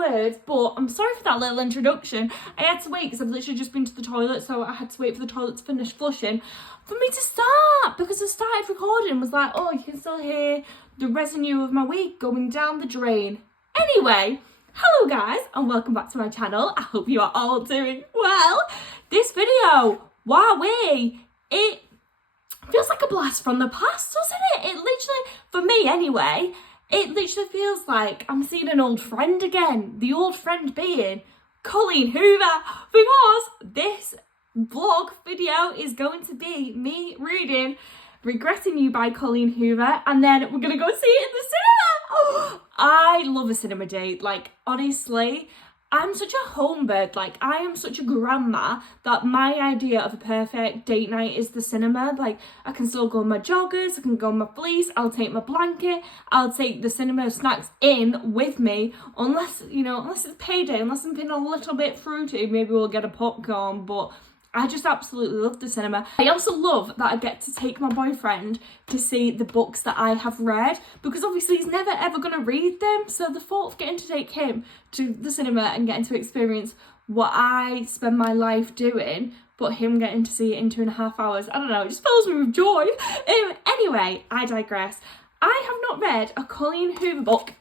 words, but I'm sorry for that little introduction. I had to wait because I've literally just been to the toilet, so I had to wait for the toilet to finish flushing for me to start, because I started recording and was like, oh, you can still hear the residue of my week going down the drain. Anyway, hello guys and welcome back to my channel. I hope you are all doing well. This video, wowee, it feels like a blast from the past, doesn't it? It literally, for me anyway, it literally feels like I'm seeing an old friend again. The old friend being Colleen Hoover, because this vlog video is going to be me reading Regretting You by Colleen Hoover, and then we're gonna go see it in the cinema. Oh, I love a cinema date. Like, honestly, I'm such a home bird. Like, I am such a grandma that my idea of a perfect date night is the cinema. Like, I can still go on my joggers, I can go on my fleece, I'll take my blanket, I'll take the cinema snacks in with me, unless, you know, unless it's payday, unless I'm feeling a little bit fruity, maybe we'll get a popcorn, but I just absolutely love the cinema. I also love that I get to take my boyfriend to see the books that I have read, because obviously he's never ever going to read them. So the thought of getting to take him to the cinema and getting to experience what I spend my life doing, but him getting to see it in 2.5 hours, I don't know, it just fills me with joy. Anyway, I digress. I have not read a Colleen Hoover book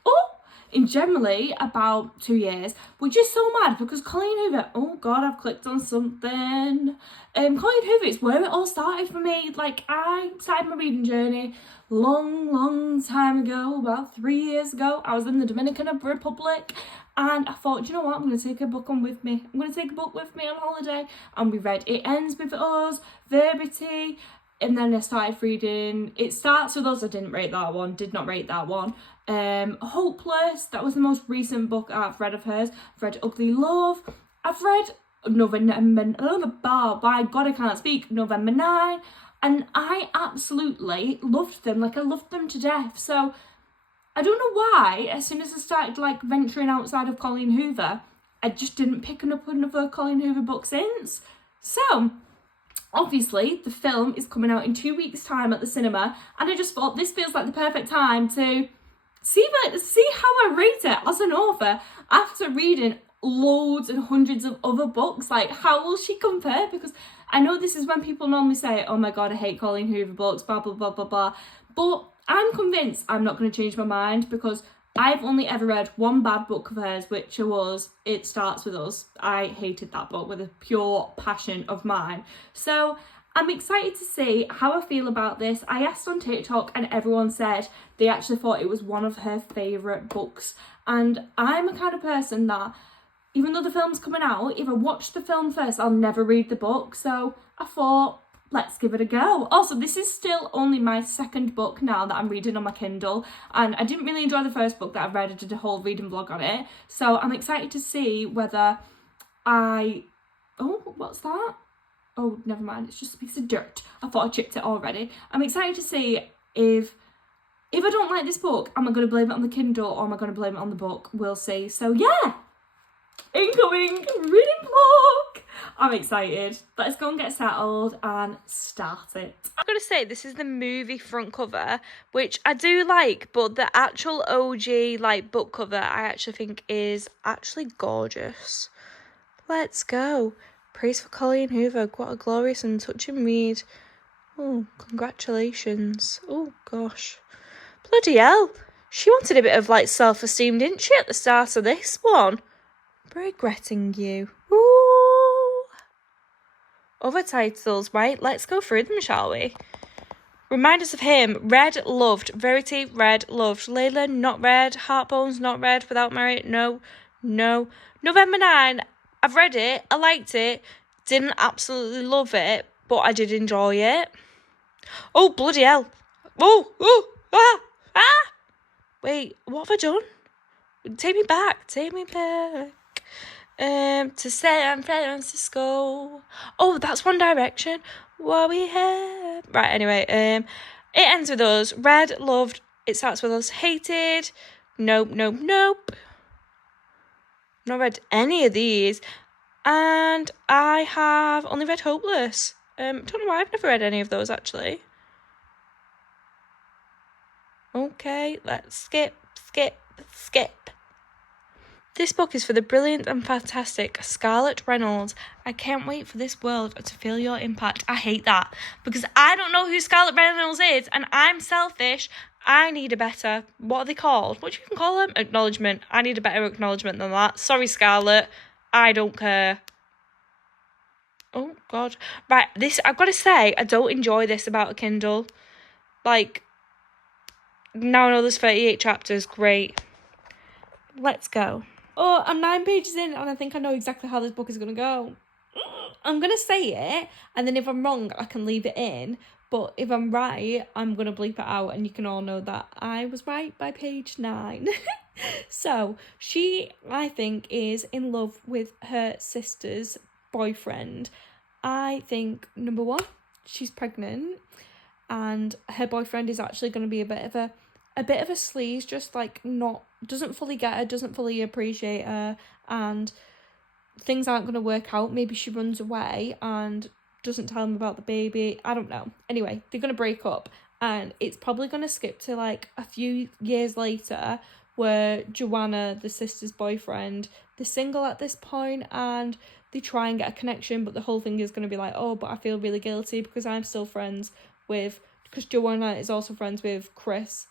in generally about 2 years, which is so mad because Colleen Hoover, oh god, I've clicked on something. Colleen Hoover is where it all started for me. Like, I started my reading journey long time ago, about 3 years ago. I was in the Dominican Republic and I thought, you know what, I'm going to take a book on with me. I'm going to take a book with me on holiday, and we read It Ends With Us, Verbity, and then I started reading It Starts With Us. I did not rate that one. Hopeless, that was the most recent book I've read of hers. I've read Ugly Love. I've read November, by God I can't speak, November 9. And I absolutely loved them. Like, I loved them to death. So I don't know why, as soon as I started like venturing outside of Colleen Hoover, I just didn't pick up another Colleen Hoover book since. So obviously, the film is coming out in 2 weeks' time at the cinema, and I just thought this feels like the perfect time to see how I rate it as an author after reading loads and hundreds of other books. Like, how will she compare? Because I know this is when people normally say, oh my god, I hate Colleen Hoover books, blah, blah, blah, blah, blah. But I'm convinced I'm not going to change my mind, because I've only ever read one bad book of hers, which was It Starts With Us. I hated that book with a pure passion of mine. So I'm excited to see how I feel about this. I asked on TikTok and everyone said they actually thought it was one of her favourite books. And I'm a kind of person that, even though the film's coming out, if I watch the film first, I'll never read the book. So I thought, let's give it a go. Also, this is still only my second book now that I'm reading on my Kindle, and I didn't really enjoy the first book that I read. I did a whole reading vlog on it, so I'm excited to see whether what's that? Oh, never mind, it's just a piece of dirt. I thought I chipped it already. I'm excited to see if I don't like this book, am I going to blame it on the Kindle or am I going to blame it on the book? We'll see. So yeah, incoming reading vlog. I'm excited. Let's go and get settled and start it. I'm going to say this is the movie front cover, which I do like, but the actual OG like book cover I actually think is actually gorgeous. Let's go. Praise for Colleen Hoover. What a glorious and touching read. Oh, congratulations. Oh gosh. Bloody hell. She wanted a bit of like self-esteem, didn't she, at the start of this one? Regretting You. Ooh. Other titles, right? Let's go through them, shall we? Remind us of him. Read, loved. Verity, read, loved. Layla, not read. Heartbones, not read. Without Merit, no. November 9, I've read it. I liked it. Didn't absolutely love it, but I did enjoy it. Oh, bloody hell. Wait, what have I done? Take me back. To San Francisco. Oh, that's One Direction. What we have. Right, anyway, It Ends With Us. Read, loved. It Starts With Us. Hated. Nope. Not read any of these. And I have only read Hopeless. Don't know why I've never read any of those, actually. Okay, let's skip. This book is for the brilliant and fantastic Scarlett Reynolds. I can't wait for this world to feel your impact. I hate that because I don't know who Scarlett Reynolds is and I'm selfish. I need a better, what are they called? What do you can call them? Acknowledgement. I need a better acknowledgement than that. Sorry, Scarlett. I don't care. Oh, God. Right, this, I've got to say, I don't enjoy this about a Kindle. Like, now I know there's 38 chapters. Great. Let's go. Oh, I'm 9 pages in and I think I know exactly how this book is going to go. I'm going to say it, and then if I'm wrong, I can leave it in. But if I'm right, I'm going to bleep it out, and you can all know that I was right by page 9. So, she, I think, is in love with her sister's boyfriend. I think, number one, she's pregnant, and her boyfriend is actually going to be a bit of a sleaze, just like doesn't fully get her, doesn't fully appreciate her, and things aren't going to work out. Maybe she runs away and doesn't tell him about the baby. I don't know. Anyway, they're going to break up, and it's probably going to skip to like a few years later where Joanna, the sister's boyfriend, they're single at this point and they try and get a connection, but the whole thing is going to be like, oh, but I feel really guilty because I'm still friends with, because Joanna is also friends with Chris.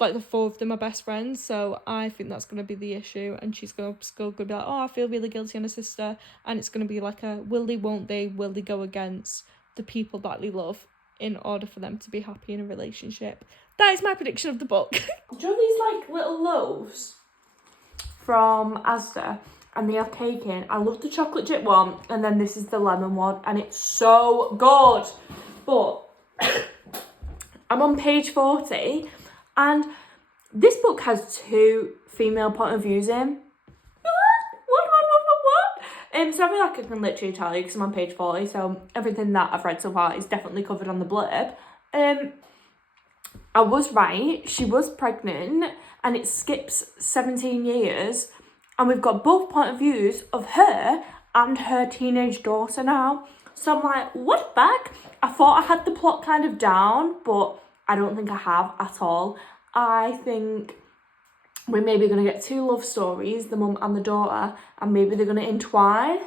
Like, the four of them are best friends, so I think that's going to be the issue, and she's going to be like, oh, I feel really guilty on her sister, and it's going to be like a will they, won't they, will they go against the people that they love in order for them to be happy in a relationship. That is my prediction of the book. Do you know these, like, little loaves from Asda, and they have cake in? I love the chocolate chip one, and then this is the lemon one, and it's so good. But I'm on page 40, and this book has 2 female point of views in. What? So I feel like I can literally tell you because I'm on page 40, so everything that I've read so far is definitely covered on the blurb. I was right, she was pregnant, and it skips 17 years, and we've got both point of views of her and her teenage daughter now. So I'm like, what the fuck? I thought I had the plot kind of down, but I don't think I have at all. I think we're maybe going to get 2 love stories, the mum and the daughter, and maybe they're going to entwine.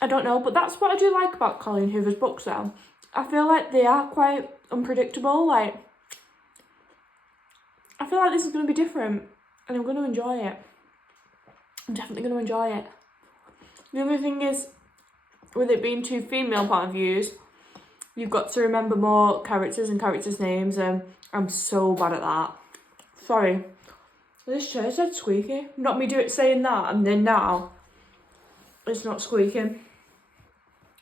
I don't know, but that's what I do like about Colleen Hoover's books though. I feel like they are quite unpredictable. Like, I feel like this is going to be different, and I'm going to enjoy it. I'm definitely going to enjoy it. The only thing is, with it being 2 female point of views, you've got to remember more characters and characters' names, and I'm so bad at that. Sorry. This chair said squeaky. Not me saying that, and then now it's not squeaking.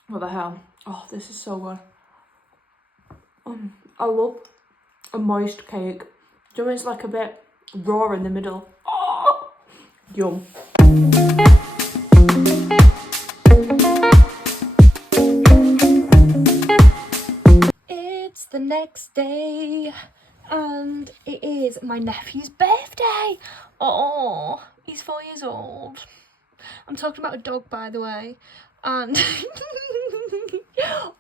What the hell? Oh, this is so good. I love a moist cake. Do you know it's like a bit raw in the middle? Oh, yum. It's the next day, and it is my nephew's birthday. Oh, he's 4 years old. I'm talking about a dog, by the way. And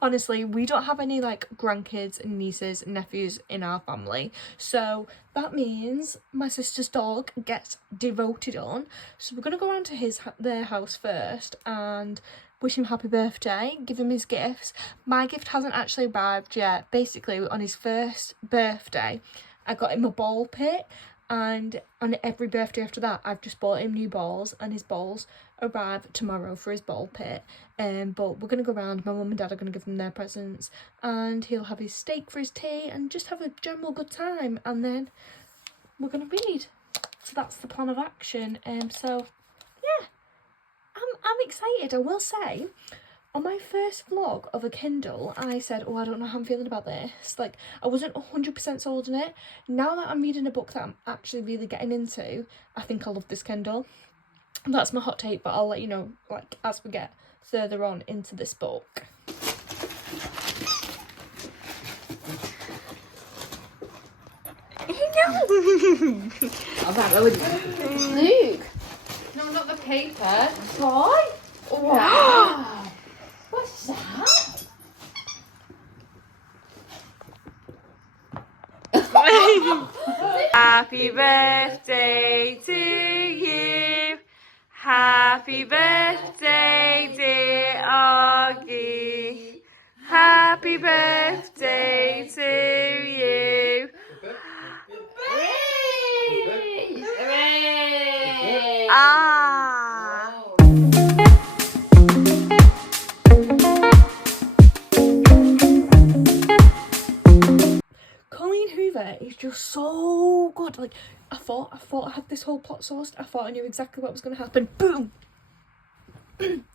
honestly, we don't have any like grandkids and nieces and nephews in our family, so that means my sister's dog gets devoted on. So we're gonna go around to their house first and wish him happy birthday, give him his gifts. My gift hasn't actually arrived yet. Basically, on his first birthday, I got him a ball pit, and on every birthday after that, I've just bought him new balls, and his balls arrive tomorrow for his ball pit. But we're going to go around, my mum and dad are going to give him their presents, and he'll have his steak for his tea, and just have a general good time, and then we're going to read. So that's the plan of action. So, yeah. I'm excited. I will say, on my first vlog of a Kindle, I said, oh, I don't know how I'm feeling about this. Like, I wasn't 100% sold on it. Now that I'm reading a book that I'm actually really getting into, I think I love this Kindle. That's my hot take, but I'll let you know, like, as we get further on into this book. Luke! No, not the paper. Why? Wow! What's that? Is it Happy birthday to you. Happy birthday, dear Augie. Happy birthday to you. Hooray! Ah. Colleen Hoover is just so good. Like, I thought I had this whole plot sourced. I thought I knew exactly what was going to happen. Boom!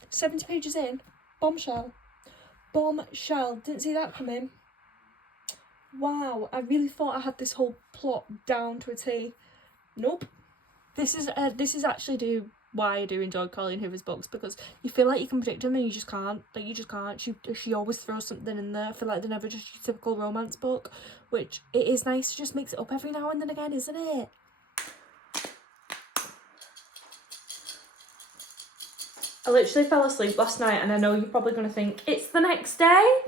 70 pages in. Bombshell. Bombshell. Didn't see that coming. Wow, I really thought I had this whole plot down to a T. Nope. This is actually why I do enjoy Colleen Hoover's books, because you feel like you can predict them and you just can't. Like, you just can't. She always throws something in there. I feel like they're never just your typical romance book, which it is nice to just mix it up every now and then again, isn't it? I literally fell asleep last night, and I know you're probably going to think, it's the next day.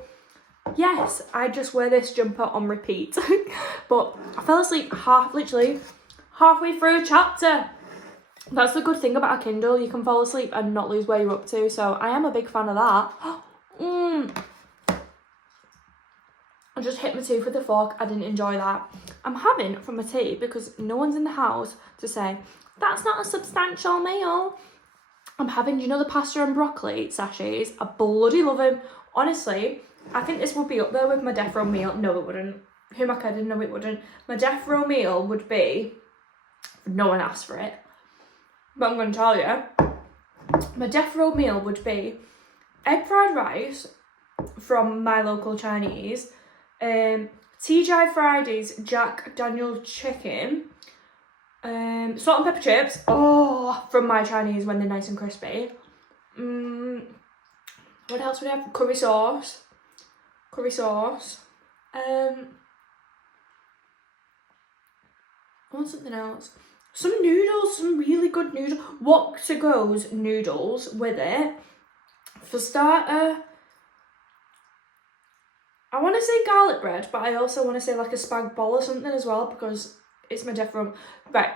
Yes, I just wear this jumper on repeat. But I fell asleep literally halfway through a chapter. That's the good thing about a Kindle. You can fall asleep and not lose where you're up to. So I am a big fan of that. I just hit my tooth with a fork. I didn't enjoy that. I'm having from my tea because no one's in the house to say, that's not a substantial meal. I'm having, you know, the pasta and broccoli sachets. I bloody love them. Honestly, I think this would be up there with my death row meal. No, it wouldn't. Who am I kidding? No, it wouldn't. My death row meal would be, no one asked for it, but I'm going to tell you. My death row meal would be egg fried rice from my local Chinese, TGI Fridays Jack Daniel's chicken, salt and pepper chips, from my Chinese when they're nice and crispy. What else would I have? Curry sauce. I want something else. Some noodles, some really good noodles. What to goes noodles with it. For starter, I want to say garlic bread, but I also want to say like a spag bol or something as well, because it's my death row. Right,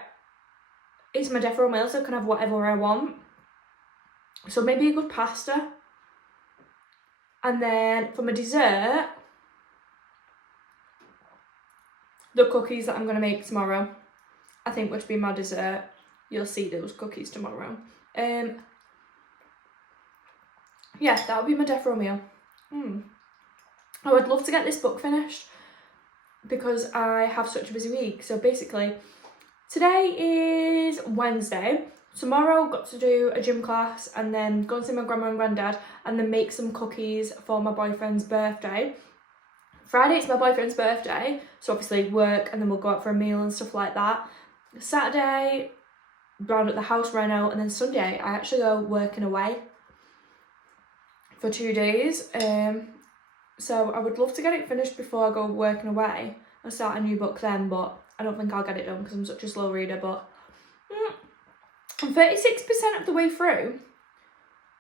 it's my death row meal, so I can have whatever I want. So maybe a good pasta. And then for my dessert, the cookies that I'm going to make tomorrow, I think would be my dessert. You'll see those cookies tomorrow. Yeah, that would be my death row meal. I would love to get this book finished because I have such a busy week. So basically, today is Wednesday. Tomorrow, got to do a gym class and then go and see my grandma and granddad and then make some cookies for my boyfriend's birthday. Friday, it's my boyfriend's birthday, so obviously work, and then we'll go out for a meal and stuff like that. Saturday, round at the house reno, and then Sunday, I actually go working away for 2 days. So I would love to get it finished before I go working away and start a new book then, but I don't think I'll get it done because I'm such a slow reader. But I'm 36% of the way through,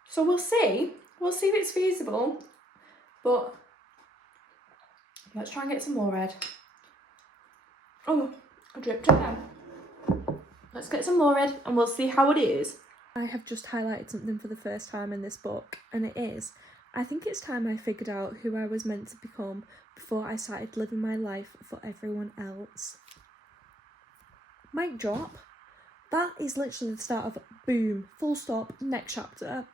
so we'll see if it's feasible, but let's try and get some more red. Oh, I dripped it then. Let's get some more red and we'll see how it is. I have just highlighted something for the first time in this book, and it is, I think it's time I figured out who I was meant to become before I started living my life for everyone else. Mic drop. That is literally the start of boom, full stop, next chapter.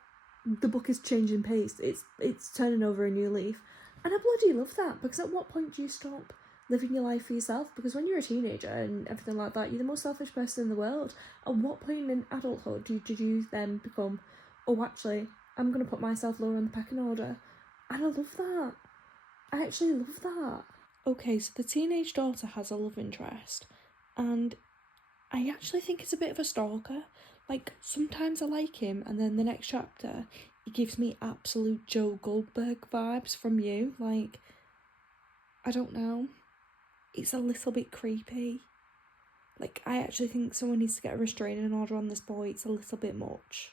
The book is changing pace. It's turning over a new leaf. And I bloody love that, because at what point do you stop living your life for yourself? Because when you're a teenager and everything like that, you're the most selfish person in the world. At what point in adulthood did you then become, oh, actually, I'm going to put myself lower on the pecking order? And I love that. I actually love that. Okay, so the teenage daughter has a love interest, and I actually think it's a bit of a stalker. Like, sometimes I like him, and then the next chapter, he gives me absolute Joe Goldberg vibes from You. Like, I don't know. It's a little bit creepy. Like, I actually think someone needs to get a restraining order on this boy. It's a little bit much.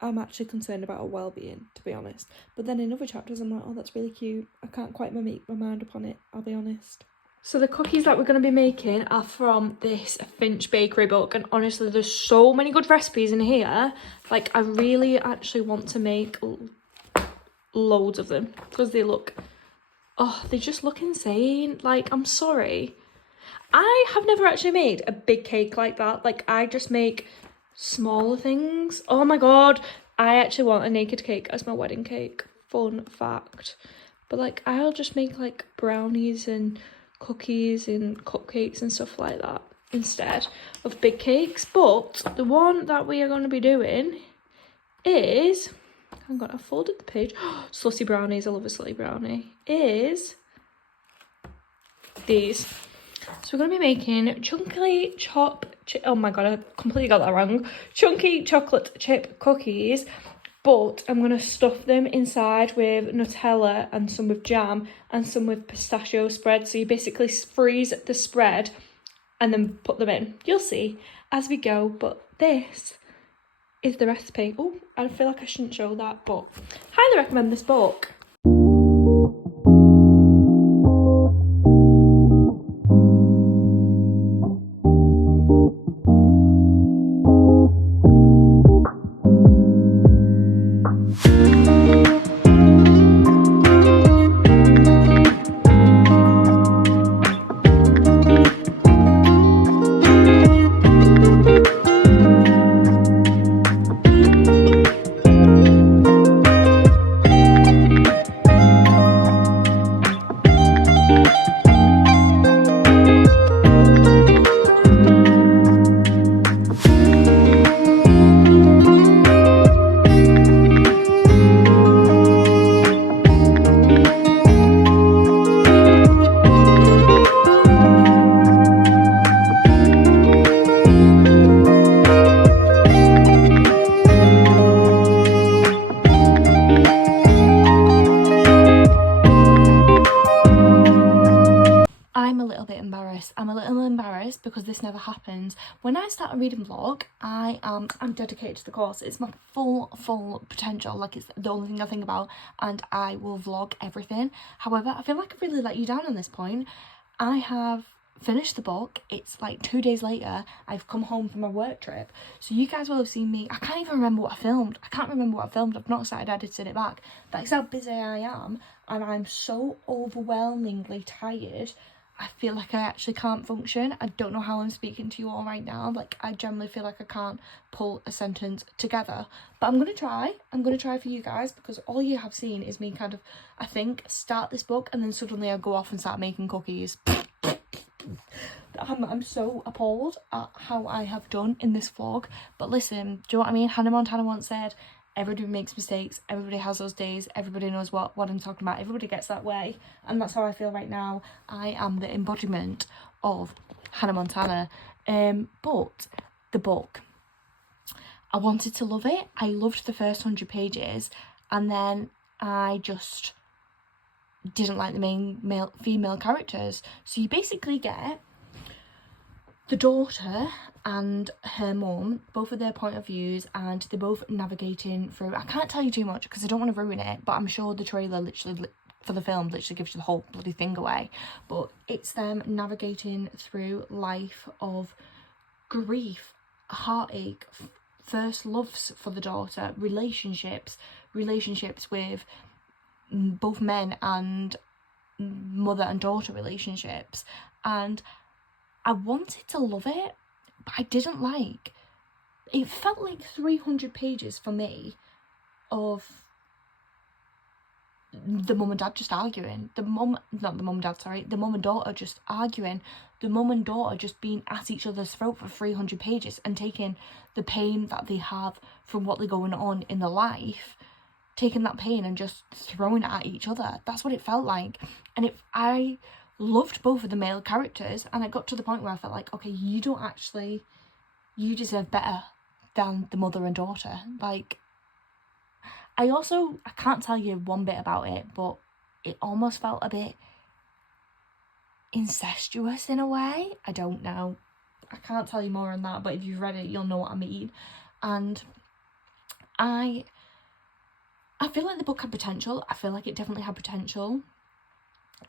I'm actually concerned about her well-being, to be honest. But then in other chapters, I'm like, oh, that's really cute. I can't quite make my mind up on it, I'll be honest. So the cookies that we're going to be making are from this Finch Bakery book, and honestly there's so many good recipes in here. Like, I really actually want to make loads of them because they just look insane. Like, I'm sorry, I have never actually made a big cake like that. Like, I just make smaller things. Oh my god, I actually want a naked cake as my wedding cake, fun fact. But like, I'll just make like brownies and cookies and cupcakes and stuff like that instead of big cakes. But the one that we are going to be doing is, I folded the page. Slutty brownies, I love a slutty brownie. Is these. So we're going to be making oh my god, I completely got that wrong. Chunky chocolate chip cookies, but I'm going to stuff them inside with Nutella and some with jam and some with pistachio spread. So you basically freeze the spread and then put them in. You'll see as we go, but this is the recipe. Oh, I feel like I shouldn't show that, but highly recommend this book. I'm a little embarrassed because this never happens. When I start a reading vlog, I'm dedicated to the course. It's my full potential. Like, it's the only thing I think about, and I will vlog everything. However, I feel like I've really let you down on this point. I have finished the book. It's like 2 days later. I've come home from my work trip, so you guys will have seen me. I can't even remember what I filmed. I've not started editing it back. That's how busy I am, and I'm so overwhelmingly tired. I feel like I actually can't function. I don't know how I'm speaking to you all right now. Like, I generally feel like I can't pull a sentence together. But I'm going to try. I'm going to try for you guys, because all you have seen is me kind of, I think, start this book and then suddenly I go off and start making cookies. I'm so appalled at how I have done in this vlog. But listen, do you know what I mean? Hannah Montana once said, everybody makes mistakes, everybody has those days, everybody knows what I'm talking about, everybody gets that way, and that's how I feel right now. I am the embodiment of Hannah Montana. But the book, I wanted to love it. I loved the first 100 pages, and then I just didn't like the female characters. So you basically get the daughter and her mum, both of their point of views, and they're both navigating through, I can't tell you too much because I don't want to ruin it, but I'm sure the trailer literally for the film literally gives you the whole bloody thing away. But it's them navigating through life of grief, heartache, first loves for the daughter, relationships with both men and mother and daughter relationships. And I wanted to love it, but I didn't like. It felt like 300 pages for me of the mum and dad just arguing. The mum and daughter just arguing. The mum and daughter just being at each other's throat for 300 pages and taking the pain that they have from what they're going on in their life, taking that pain and just throwing it at each other. That's what it felt like. And I loved both of the male characters, and it got to the point where I felt like, okay, you deserve better than the mother and daughter. Like, I can't tell you one bit about it, but it almost felt a bit incestuous in a way. I don't know. I can't tell you more on that, but if you've read it, you'll know what I mean. And I feel like the book had potential. I feel like it definitely had potential.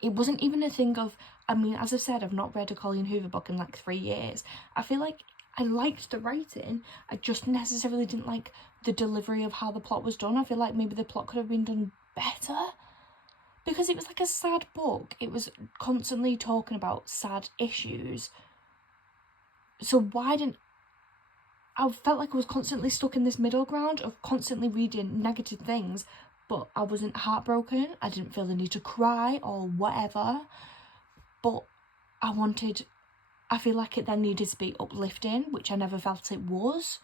it wasn't even a thing of, I mean, as I've said, I've not read a Colleen Hoover book in like 3 years. I feel like I liked the writing, I just necessarily didn't like the delivery of how the plot was done. I feel like maybe the plot could have been done better, because it was like a sad book. It was constantly talking about sad issues. So why didn't... I felt like I was constantly stuck in this middle ground of constantly reading negative things, but I wasn't heartbroken. I didn't feel the need to cry or whatever. But I feel like it then needed to be uplifting, which I never felt it was.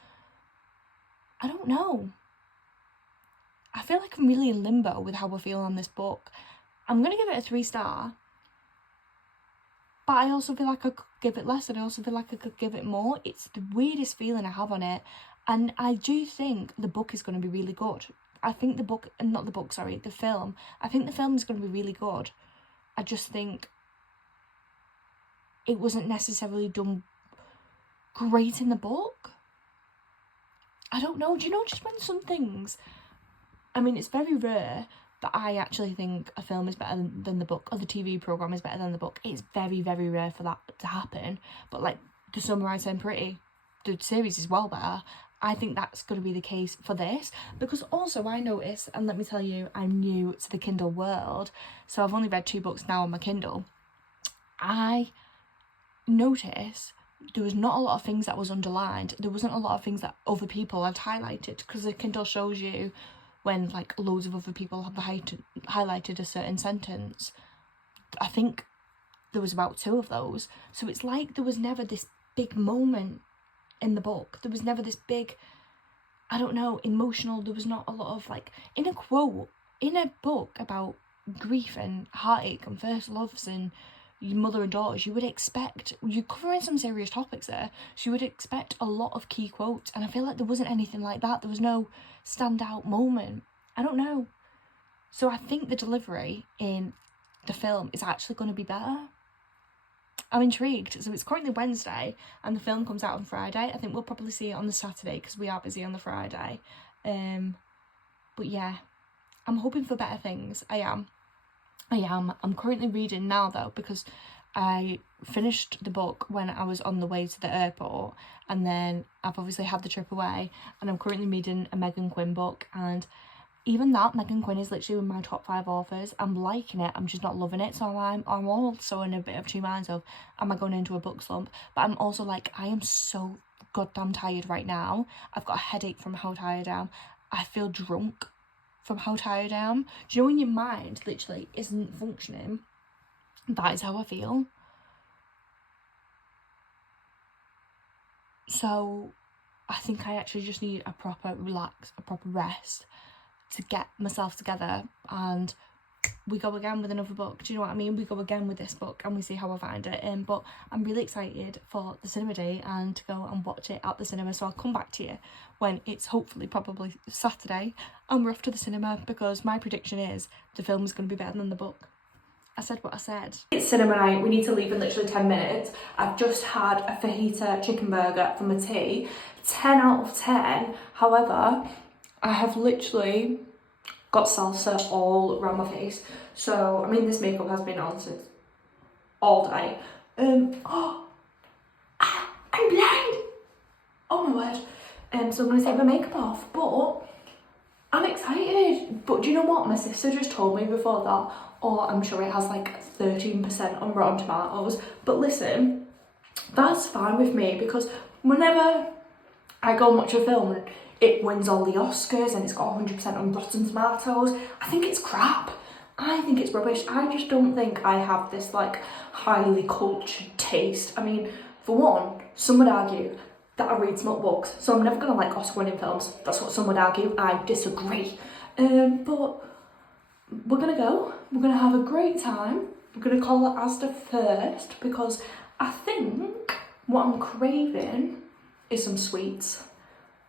I don't know. I feel like I'm really in limbo with how I feel on this book. I'm going to give it a 3-star. But I also feel like I could give it less, and I also feel like I could give it more. It's the weirdest feeling I have on it. And I do think the book is going to be really good. I think the film. I think the film is going to be really good. I just think it wasn't necessarily done great in the book. I don't know. Do you know, just when some things... I mean, it's very rare that I actually think a film is better than the book, or the TV programme is better than the book. It's very, very rare for that to happen. But like The Summer I Turned Pretty, the series is well better. I think that's going to be the case for this, because also I noticed, and let me tell you, I'm new to the Kindle world, so I've only read 2 books now on my Kindle. I noticed there was not a lot of things that was underlined. There wasn't a lot of things that other people had highlighted, because the Kindle shows you when like loads of other people have highlighted a certain sentence. I think there was about 2 of those. So it's like there was never this big moment in the book. There was never this big, I don't know, emotional. There was not a lot of like, in a book about grief and heartache and first loves and your mother and daughters, you're covering some serious topics there, so you would expect a lot of key quotes, and I feel like there wasn't anything like that. There was no standout moment. I don't know. So I think the delivery in the film is actually going to be better. I'm intrigued. So it's currently Wednesday and the film comes out on Friday. I think we'll probably see it on the Saturday because we are busy on the Friday. But yeah, I'm hoping for better things. I am. I'm currently reading now though, because I finished the book when I was on the way to the airport, and then I've obviously had the trip away, and I'm currently reading a Megan Quinn book, and even that, Megan Quinn is literally in my top 5 authors. I'm liking it, I'm just not loving it, so I'm also in a bit of 2 minds of, am I going into a book slump? But I'm also like, I am so goddamn tired right now. I've got a headache from how tired I am. I feel drunk from how tired I am. Do you know when your mind literally isn't functioning? That is how I feel. So I think I actually just need a proper rest to get myself together, and we go again with another book. Do you know what I mean? We go again with this book and we see how I find it. But I'm really excited for the cinema day and to go and watch it at the cinema. So I'll come back to you when it's hopefully probably Saturday and we're off to the cinema, because my prediction is the film is going to be better than the book. I said what I said. It's cinema night. We need to leave in literally 10 minutes. I've just had a fajita chicken burger for my tea. 10 out of 10. However, I have literally got salsa all around my face. So, I mean, this makeup has been on since all day. I'm blind! Oh my word. So I'm going to take my makeup off. But I'm excited. But do you know what? My sister just told me before that, I'm sure it has like 13% on Rotten Tomatoes. But listen, that's fine with me, because whenever I go and watch a film and it wins all the Oscars and it's got 100% on Rotten Tomatoes, I think it's crap. I think it's rubbish. I just don't think I have this like highly cultured taste. I mean, for one, some would argue that I read smut books, so I'm never gonna like Oscar-winning films. That's what some would argue. I disagree. But we're gonna go. We're gonna have a great time. We're gonna call it Asda first, because I think what I'm craving is some sweets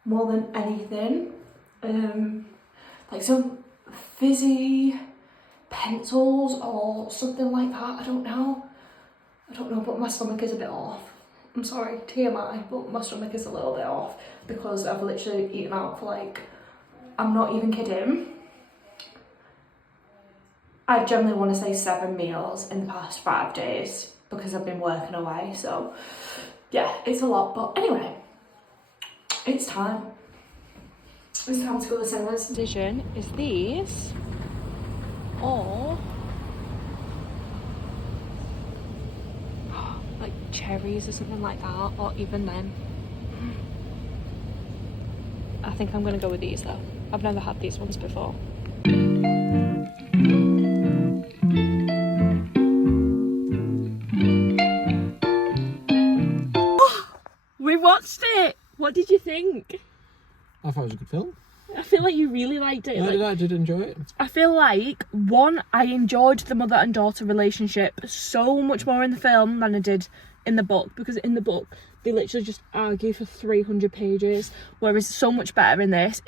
more than anything. Like some fizzy pencils or something like that. I don't know, but my stomach is a bit off. I'm sorry, TMI, but my stomach is a little bit off because I've literally eaten out for like, I'm not even kidding, I generally want to say 7 meals in the past 5 days because I've been working away. So yeah, it's a lot. But anyway, it's time. It's time to go to the cinemas. Decision is these or like cherries or something like that, or even then. I think I'm gonna go with these though. I've never had these ones before. We watched it! What did you think? I thought it was a good film. I feel like you really liked it. Yeah, I did enjoy it. I feel like, one, I enjoyed the mother and daughter relationship so much more in the film than I did in the book, because in the book they literally just argue for 300 pages, whereas so much better in this.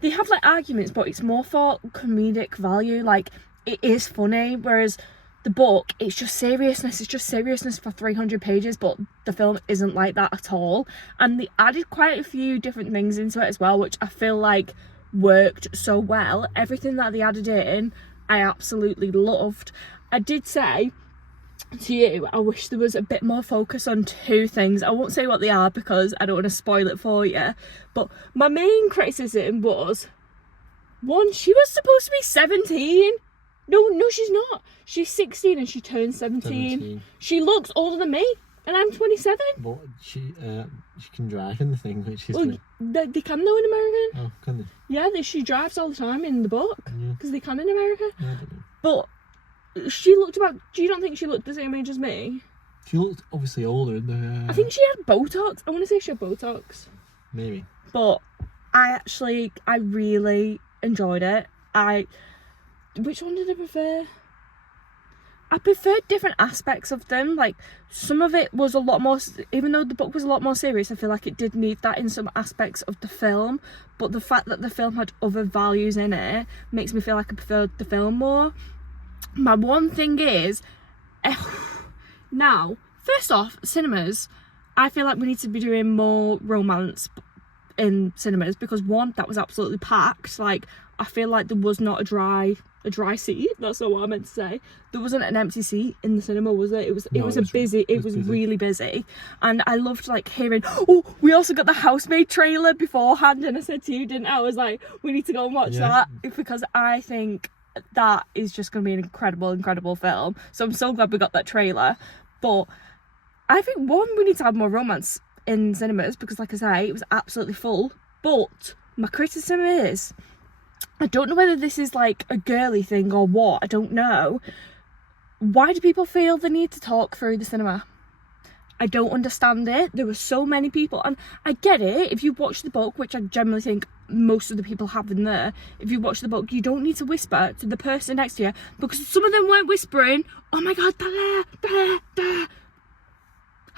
They have like arguments, but it's more for comedic value. Like, it is funny, whereas the book, it's just seriousness. It's just seriousness for 300 pages, but the film isn't like that at all. And they added quite a few different things into it as well, which I feel like worked so well. Everything that they added in, I absolutely loved. I did say to you, I wish there was a bit more focus on 2 things. I won't say what they are because I don't want to spoil it for you. But my main criticism was, 1, she was supposed to be 17. No, she's not. She's 16 and she turns 17. She looks older than me, and I'm 27. But she can drive in the thing, which is... Well, they can though in America. Oh, can they? Yeah, she drives all the time in the book, because they can in America. Yeah, I don't know. But she looked about... Do you don't think she looked the same age as me? She looked obviously older in the... I think she had Botox. I want to say she had Botox. Maybe. But I really enjoyed it. Which one did I prefer? I preferred different aspects of them. Like, some of it was a lot more, even though the book was a lot more serious, I feel like it did need that in some aspects of the film. But the fact that the film had other values in it makes me feel like I preferred the film more. My one thing is, now, first off, cinemas, I feel like we need to be doing more romance in cinemas, because 1, that was absolutely packed. Like, I feel like there was not a dry seat. That's not what I meant to say. There wasn't an empty seat in the cinema, was there? It was busy. It was really busy. And I loved like hearing, oh, we also got the Housemaid trailer beforehand, and I said to you, didn't I? I was like, we need to go and watch that, because I think that is just going to be an incredible film. So I'm so glad we got that trailer. But I think, 1, we need to have more romance in cinemas, because like I say, it was absolutely full. But my criticism is, I don't know whether this is like a girly thing or what, I don't know. Why do people feel the need to talk through the cinema? I don't understand it. There were so many people, and I get it. If you watch the book, which I generally think most of the people have in there, if you watch the book, you don't need to whisper to the person next to you, because some of them weren't whispering, oh my god, da.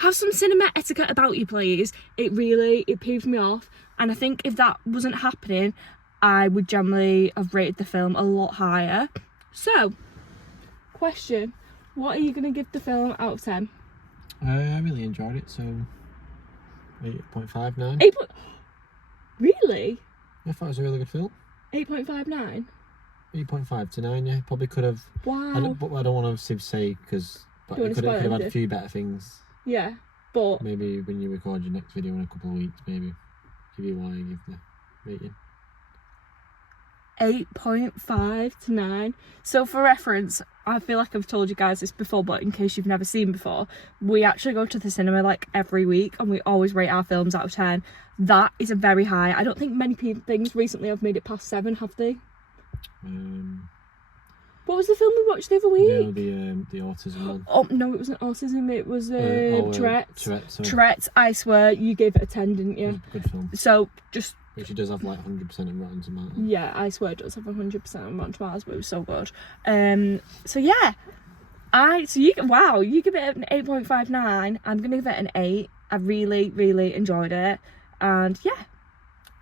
Have some cinema etiquette about you, please. It peeved me off, and I think if that wasn't happening, I would generally have rated the film a lot higher. So, question, what are you going to give the film out of 10? I really enjoyed it, so 8.59. Really? I thought it was a really good film. 8.59? 8.5 to 9, yeah. Probably could have... Wow. I don't want to say, because it could have had a few better things. Yeah, but... Maybe when you record your next video in a couple of weeks, maybe give you why I give the rating. 8.5 to 9. So for reference, I feel like I've told you guys this before, but in case you've never seen before, we actually go to the cinema like every week, and we always rate our films out of 10. That is a very high. I don't think many things recently have made it past 7, have they? What was the film we watched the other week? The autism one. Oh no, it wasn't autism, it was Tourette's. Tourette's. I swear, you gave it a 10, didn't you? It was a good film. So just... Which it does have like 100% in Rotten Tomatoes. Yeah, I swear it does have 100% on Rotten Tomatoes, but it was so good. So yeah, you give it an 8.59. I'm gonna give it an 8. I really enjoyed it, and yeah,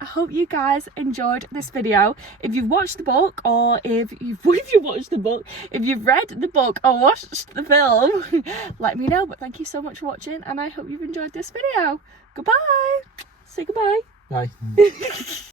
I hope you guys enjoyed this video. If you've watched the book, or if you've read the book or watched the film, let me know. But thank you so much for watching, and I hope you've enjoyed this video. Goodbye. Say goodbye. Bye.